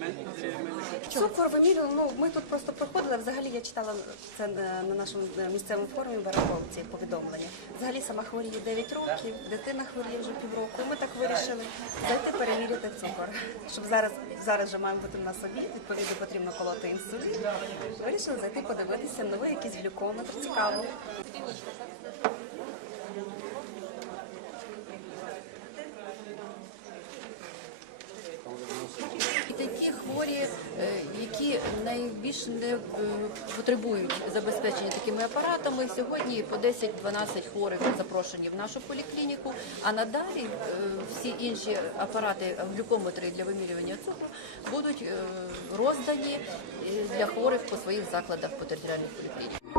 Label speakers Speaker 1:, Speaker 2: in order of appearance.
Speaker 1: Ми Цукор вимірювали, ну ми тут просто проходили. Взагалі я читала це на на нашому е, місцевому форумі в Бараховці повідомлення. Взагалі сама хворіє 9 років, дитина хворіє вже півроку. Ми так вирішили зайти переміряти цукор. Щоб зараз зараз вже маємо бути на собі, відповідно потрібно колоти інсулін. Вирішили зайти подивитися новий якийсь глюкометр. Цікаво.
Speaker 2: Хворі, е, які найбільш не е, потребують забезпечення такими апаратами, сьогодні по 10-12 хворих запрошені в нашу поліклініку. А надалі е, всі інші апарати, глюкометри для вимірювання цукру будуть роздані для хворих по своїх закладах по територіальних поліклініках.